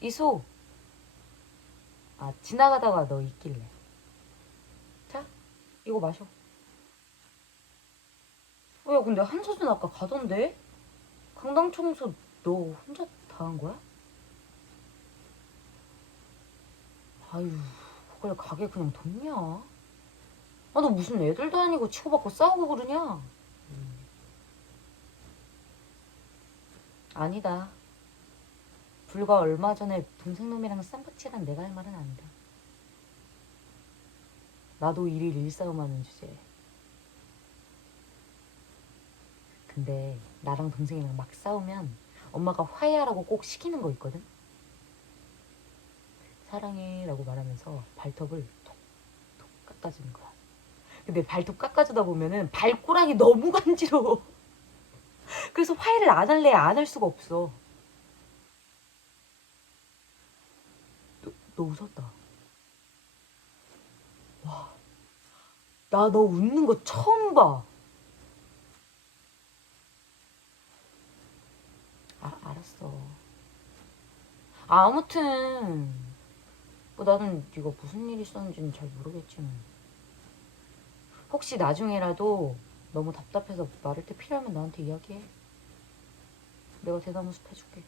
이 소. 아, 지나가다가 너 있길래. 자, 이거 마셔. 왜 근데 한서준 아까 가던데? 강당 청소 너 혼자 다 한 거야? 아유, 그걸 가게 그냥 뒀냐? 아, 너 무슨 애들도 아니고 치고받고 싸우고 그러냐? 아니다. 불과 얼마 전에 동생 놈이랑 쌈박질한 내가 할 말은 아니다. 나도 일일 일싸움하는 주제에. 근데 나랑 동생이랑 막 싸우면 엄마가 화해하라고 꼭 시키는 거 있거든? 사랑해 라고 말하면서 발톱을 톡톡 깎아주는 거야. 근데 발톱 깎아주다 보면은 발꼬락이 너무 간지러워. 그래서 화해를 안 할래 안 할 수가 없어. 너, 너 웃었다. 와, 나 너 웃는 거 처음 봐. 아, 알았어. 아, 아무튼 뭐 나는 네가 무슨 일 있었는지는 잘 모르겠지만 혹시 나중에라도 너무 답답해서 말할 때 필요하면 나한테 이야기해. 내가 대나무 숲 해줄게.